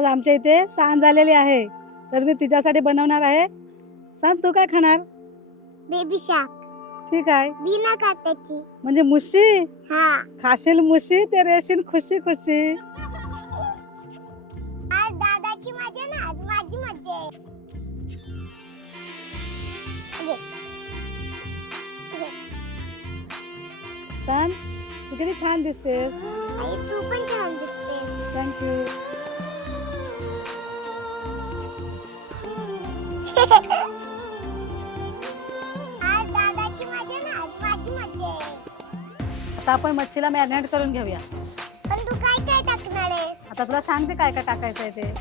आज आमच्या इथे सांज झालेली आहे. तर मी तिच्यासाठी बनवणार आहे. सांग तू काय खाणार? Baby shark. ठीक आहे. बिना काट्याची म्हणजे मुशी? हा. खाशील मुशी ते रेशील खुशी खुशी. आज दादाची मजा ना? आज माझी मजा आहे. घे. सांग तू किती छान दिसतेस. आई तू पण छान दिसते थँक्यू आता आपण मच्छीला मॅरिनेट करून घेऊया. पण तू काय काय टाकणार आहे आता तुला सांगते काय काय टाकायचं आहे ते.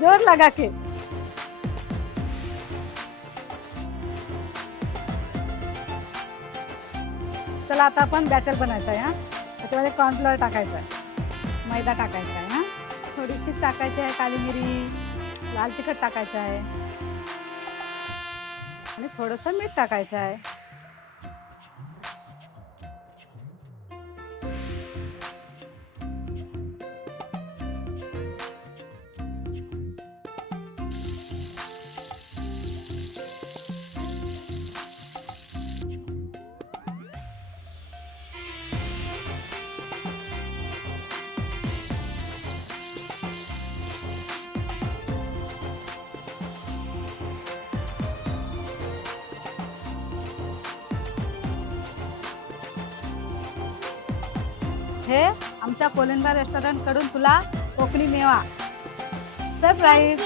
जोर लगा के. त्याला आता आपण बॅटर बनायचं आहे हां. त्याच्यामध्ये कॉर्नफ्लॉवर टाकायचं आहे मैदा टाकायचा आहे हां. थोडीशी टाकायची आहे काली मिरी लाल तिखट टाकायचं आहे. आणि थोडंसं मीठ टाकायचं आहे. हे आमच्या कोलिंबा रेस्टॉरंटकडून तुला कोकणी मेवा. सरप्राईज